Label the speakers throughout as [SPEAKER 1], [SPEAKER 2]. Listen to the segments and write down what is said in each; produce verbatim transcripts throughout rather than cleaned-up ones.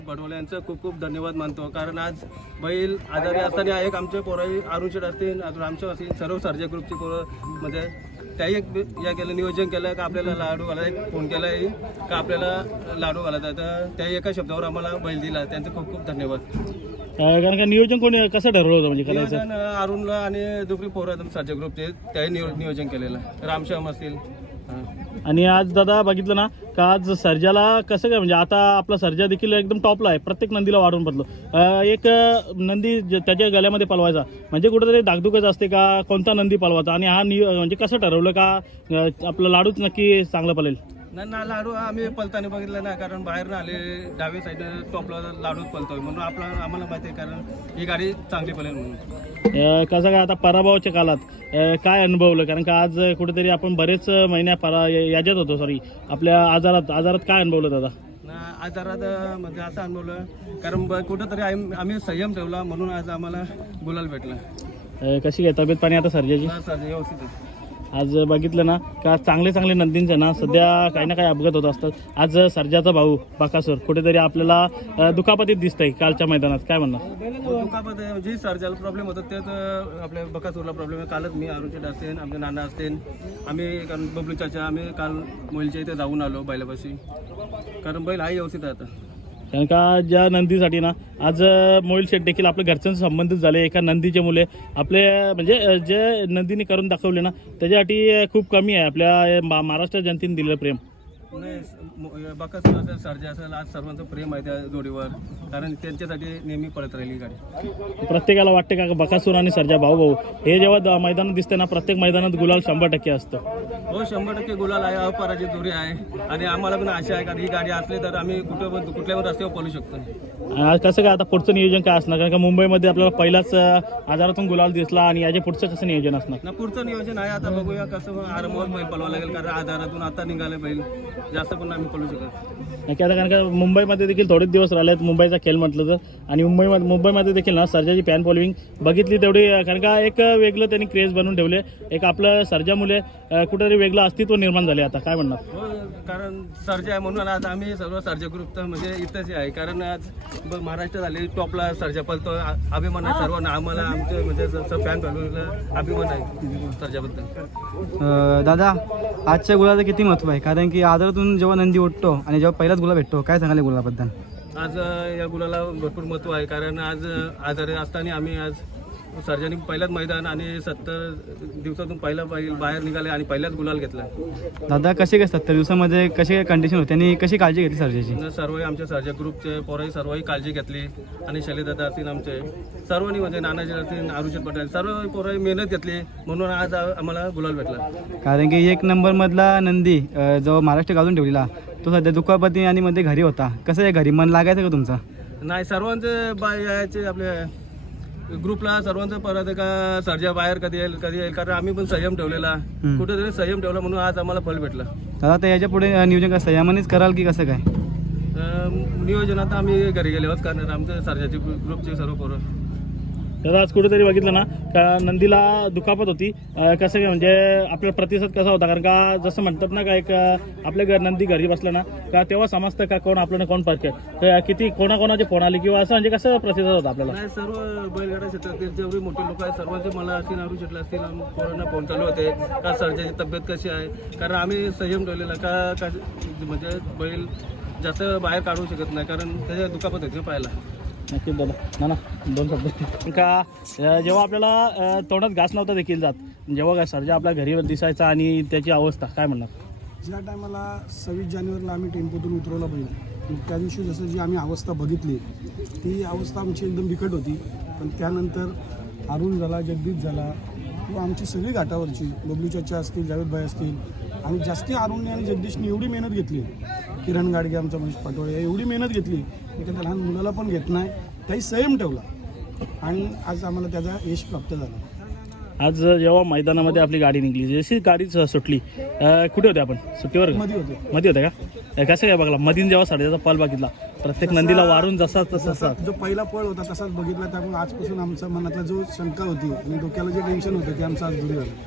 [SPEAKER 1] बडवले यांचं खूप खूप धन्यवाद मानतो, कारण आज बैल आजारी असताना एक आमचे पोरं अरुण शेठ असतील, रामशेठ असतील, सर्व सर्जा ग्रुपची पोरं म्हणजे त्याही एक या केलं नियोजन केलं का आपल्याला लाडू घालायला, एक फोन केला आहे का आपल्याला लाडू घालायचा, तर त्याही एका शब्दावर आम्हाला बैल दिला, त्यांचं खूप खूप धन्यवाद.
[SPEAKER 2] कारण का नियोजन कोणी कसं ठरवलं होतं म्हणजे करायचं?
[SPEAKER 1] नियोजन अरुणला आणि दुसरी पोरं सर्जा ग्रुपचे त्याही नियोजन केलेलं, रामश्याम असतील.
[SPEAKER 2] आणि आज दादा बघितलं ना का आज सर्जाला कसं काय म्हणजे आता आपला सर्जा देखील एकदम टॉपला आहे, प्रत्येक नंदीला वाढवून पडलो. एक नंदी त्याच्या गळ्यामध्ये पलवायचा म्हणजे कुठेतरी धाकधुकच असते का कोणता नंदी पलवायचा, आणि हा नि म्हणजे कसं ठरवलं का आपलं लाडूच नक्की चांगलं पळेल?
[SPEAKER 1] नाही ना, लाडू आम्ही पलताना बघितलं ना, कारण बाहेर ना आले डावे साईडने टॉपला लाडूच पलतोय म्हणून आपला आम्हाला माहिती आहे, कारण ही गाडी चांगली पळेल म्हणून.
[SPEAKER 2] कसं काय आता पराभवाच्या काळात काय अनुभवलं? कारण का आज कुठेतरी आपण बरेच महिन्या परा याच्यात होतो, सॉरी आपल्या आजारात आजारात काय अनुभवलं दादा?
[SPEAKER 1] ना आजारात म्हणजे असं अनुभवलं, कारण कुठंतरी आम्ही संयम ठेवला म्हणून आज आम्हाला गुलाल भेटला.
[SPEAKER 2] कशी काय तब्येत पाणी आता सर्जाची?
[SPEAKER 1] सर्जा व्यवस्थित आहे.
[SPEAKER 2] आज बघितलं ना का चांगले चांगले नंदींचे ना सध्या काही ना काही अपघात होत असतात. आज सर्जाचा भाऊ बकासूर कुठेतरी आपल्याला दुखापतीत दिसतंय कालच्या मैदानात, काय म्हणणार?
[SPEAKER 1] दुखापत जी सर्जाला प्रॉब्लेम होतात ते तर आपल्या बकासूरला प्रॉब्लेम आहे. कालच मी अरुण शेठ असतील, आमचे नाना असतील, आम्ही कारण बबलू चाचा आम्ही काल मोईलच्या इथे जाऊन आलो बैलापाशी, कारण बैल हाही व्यवस्थित आहे आता.
[SPEAKER 2] कारण का ज्या नंदीसाठी ना आज मोहिल शेठ देखील आपल्या घरच्यांशी संबंधित झाले, एका नंदीचे मुले आपले म्हणजे जे नंदीने करून दाखवले ना त्याच्यासाठी खूप कमी आहे आपल्या महाराष्ट्र जनतेने दिलेलं प्रेम.
[SPEAKER 1] नाही, बकासूर असेल सर्जा असेल, आज सर्वांचं प्रेम आहे त्या जोडीवर, कारण त्यांच्यासाठी नेहमी पळत राहिली गाडी.
[SPEAKER 2] प्रत्येकाला वाटते का बकासूर आणि सर्जा भाऊ भाऊ हे जेव्हा मैदानात दिसते ना प्रत्येक मैदानात गुलाल शंभर टक्के असतं.
[SPEAKER 1] हो, शंभर टक्के गुलाल आहे, अपराजित जोडी आहे, आणि आम्हाला पण आशा आहे कारण ही गाडी असली तर आम्ही कुठे पण कुठल्या पण रस्त्यावर पळू शकतो.
[SPEAKER 2] कसं काय आता पुढचं नियोजन काय असणार? कारण का मुंबईमध्ये आपल्याला पहिलाच आजारातून गुलाल दिसला, आणि याच्या पुढचं कसं नियोजन असणार?
[SPEAKER 1] ना पुढचं नियोजन आहे आता बघूया कसं आरामावर बैल पळवा लागेल, कारण आजारातून आता निघाले बैल, जास्त पण आम्ही पळू शकत
[SPEAKER 2] नाही. आता कारण का मुंबईमध्ये देखील थोडेच दिवस राहिले आहेत मुंबईचा खेळ म्हटलं तर, आणि मुंबईमध्ये मुंबईमध्ये देखील ना सर्जाची फॅन फॉलोविंग बघितली तेवढी, कारण का एक वेगळं त्यांनी क्रेज बनवून ठेवले, एक आपलं सर्जा मुले कुठेतरी वेगळं अस्तित्व निर्माण झाले. आता काय म्हणणार?
[SPEAKER 1] हो, कारण सर्जा आहे म्हणून आज आम्ही सर्व सर्जा ग्रुप तर म्हणजे इथंच आहे, कारण आज महाराष्ट्र झाले टॉपला सर्जा पळतो, अभिमान आहे सर्वांना, आम्हाला आमचे म्हणजे फॅन फॉलोविंगला अभिमान आहे सर्जाबद्दल.
[SPEAKER 3] दादा, आजच्या गुलाचं किती महत्त्व आहे? कारण की आजारातून जेव्हा नंदी उठतो आणि जेव्हा पहिलाच गुलाब भेटतो, काय सांगाल गुलाबद्दल?
[SPEAKER 1] आज या गुलाला भरपूर महत्त्व आहे, कारण आज आजारी असताना आम्ही आज सर्जानी पहिल्याच मैदान आणि सत्तर दिवसातून पहिला बैल बाहेर निघाले आणि पहिल्याच गुलाल घेतला.
[SPEAKER 3] दादा, कसे काय सत्तर दिवसामध्ये कशी काय कंडिशन होती आणि कशी काळजी घेतली सर्जाची?
[SPEAKER 1] सर्व आमच्या सर्जा ग्रुपचे पोरही सर्वही काळजी घेतली, आणि शैलेदादा असतील आमचे सर्वांनी म्हणजे नानाजी असतील, अरुण पटेल सर्व पोरही मेहनत घेतली, म्हणून आज आम्हाला गुलाल भेटला. कारण
[SPEAKER 3] की एक नंबरमधला नंदी जो महाराष्ट्र घालून ठेवलेला तो सध्या दुखापती आणि मध्ये घरी होता, कसं आहे घरी मन लागायचं का तुमचा?
[SPEAKER 1] नाही, सर्वांचे बाय यायचे आपले ग्रुपला सर्वांचं परत का सर्जा बाहेर कधी येईल कधी येईल, कारण आम्ही पण संयम ठेवलेला, कुठेतरी संयम ठेवला म्हणून आज आम्हाला फल भेटलं.
[SPEAKER 3] दादा, तर याच्या पुढे नियोजन कसं संयमानेच कराल की कसं काय?
[SPEAKER 1] नियोजन आता आम्ही घरी गेल्यावरच करणार, आमच्या सर्जाची ग्रुपचे सर्व पोरं.
[SPEAKER 2] तर आज कुठेतरी बघितलं ना का नंदीला दुखापत होती, कसं काय म्हणजे आपला प्रतिसाद कसा होता? कारण का जसं म्हणतात ना का एक आपल्या घर नंदी घरी बसलं ना का तेव्हा समजतं का कोण आपल्याला कोण पारखे, किती कोणाकोणाचे फोन आले किंवा असं म्हणजे कसं प्रतिसाद होता आपल्याला? नाही, सर्व बैलगाड्या क्षेत्रातील जेवढे मोठे लोक आहेत सर्वांचे मला असतील, अरुण शेठला असतील, कोरोना फोन चालू होते का सर्जाची तब्येत कशी आहे, कारण आम्ही संयम ठेवलेला का म्हणजे बैल जास्त बाहेर काढू शकत नाही, कारण त्याच्या दुखापत होती पाहायला. नक्कीच दादा, ना ना दोन शब्द का जेव्हा आपल्याला तोंडात घास नव्हता देखील जात, जेव्हा काय सर्जा आपल्या घरी दिसायचा आणि त्याची अवस्था काय म्हणणार?
[SPEAKER 4] ज्या टायमाला सव्वीस जानेवारीला आम्ही टेम्पोतून उतरवला पाहिजे, त्या दिवशी जसं जी आम्ही अवस्था बघितली ती अवस्था आमची एकदम बिकट होती, पण त्यानंतर अरुण झाला, जगदीश झाला किंवा आमची सगळी घाटावरची बबलू चाचा असतील, जावेदभाई असतील, आणि जास्ती अरुणने आणि जगदीशने एवढी मेहनत घेतली, किरण गाडगे आमचा महेश पाटोळे एवढी मेहनत घेतली की त्या लहान मुलाला पण घेत नाही, त्याही संयम ठेवला, आणि आज आम्हाला त्याचा यश प्राप्त झाला.
[SPEAKER 2] आज जेव्हा मैदानामध्ये आपली गाडी निघली, जशी गाडी सुटली, कुठे होते आपण? सुट्टीवर
[SPEAKER 4] मध्ये होते
[SPEAKER 2] मध्ये होते का? कसं काय बघला मधीन जेव्हा सर्जाचा पल बघितला, प्रत्येक नंदीला वारून जसा तसा
[SPEAKER 4] जो पहिला पळ होता तसाच बघितला, त्यामुळे आजपासून आमच्या मनातला जो शंका होती आणि डोक्याला जे टेन्शन होतं ते आमचं आज दूर झालं.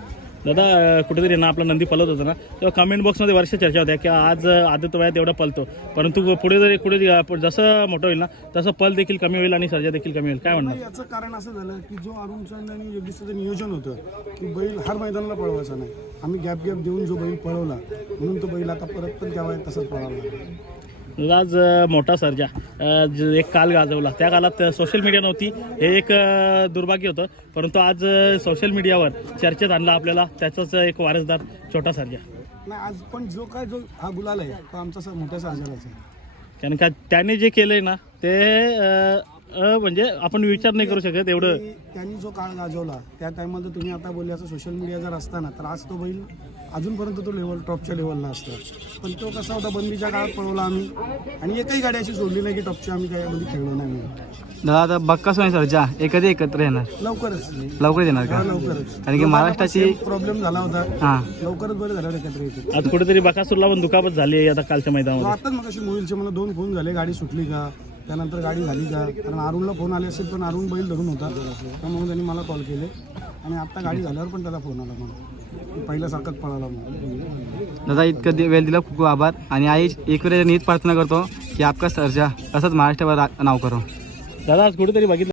[SPEAKER 2] दादा अं, कुठेतरी ना आपला नंदी पळत होता ना तेव्हा कमेंट बॉक्समध्ये वर्ष चर्चा होत्या की आज अं, आदत वयात एवढा पळतो, परंतु पुढे जरी पुढे अं, जसं मोठं होईल ना तसं पल देखील कमी होईल आणि सर्जा देखील कमी होईल, काय म्हणणार?
[SPEAKER 4] याचं कारण असं झालं की जो अरुणचंद आणि जगदीशचं नियोजन होतं की बैल हर मैदानाला पळवायचा नाही, आम्ही गॅप गॅप देऊन जो बैल पळवला म्हणून तो बैल आता परत पण त्या वयात तसंच पळवला.
[SPEAKER 2] आज अं, मोठा सर्जा अं, ज- एक काल गाजवला, त्या काळात सोशल मीडिया नव्हती, हे एक अं, दुर्भाग्य होतं, परंतु आज सोशल मीडियावर चर्चेत आणला आपल्याला त्याचाच एक वारसदार छोटा सर्जा.
[SPEAKER 4] नाही आज पण जो काय जो हा गुलाल आहे तो आमचा स- मोठ्या सर्जनाचा आहे.
[SPEAKER 2] कारण का त्याने जे केलंय ना ते अं, अं, म्हणजे आपण विचार नाही करू शकत एवढं.
[SPEAKER 4] आणि त्यांनी जो काळ गाजवला त्या टायमाला तुम्ही आता बोलल्याचं सोशल मीडिया जर असताना तर आज तो बैल अजूनपर्यंत तो लेवल टॉपच्या लेवलला असतो, पण तो कसा होता बंदीच्या काळात पळवला आम्ही आणि एकही गाडी अशी सोडली नाही की टॉपच्या आम्ही त्यामध्ये खेळलो नाही म्हणून.
[SPEAKER 3] दादा आता बक्कासूर आणि सर्जा हे कधी एकत्र येणार?
[SPEAKER 4] लवकरच
[SPEAKER 3] लवकरच येणार
[SPEAKER 4] हा,
[SPEAKER 3] का?
[SPEAKER 4] लवकरच
[SPEAKER 3] कारण की महाराष्ट्राची
[SPEAKER 4] प्रॉब्लेम झाला होता,
[SPEAKER 3] हां
[SPEAKER 4] लवकरच बैल झाल्यावर एकत्र येतो.
[SPEAKER 2] आज कुठेतरी बकासूरला पण दुखापत झाली आहे आता कालच्या मैदानामध्ये.
[SPEAKER 4] आताच मग अशी मोबाईलचे मला दोन फोन झाले, गाडी सुटली का, त्यानंतर गाडी झाली का, कारण अरुणला फोन आले असेल पण अरुण बैल धरून होता त्यामुळे त्यांनी मला कॉल केले आणि आता गाडी झाल्यावर पण त्याला फोन आला मला पहिल्या सारखाच पळाला म्हणून.
[SPEAKER 3] दादा इतकं दि- वेळ दिला खूप खूप आभार आणि आई एक वेळ नीट प्रार्थना करतो की आपका सर्जा असंच महाराष्ट्रावर रा- नाव करो.
[SPEAKER 2] दादा आज कुठेतरी बघितलं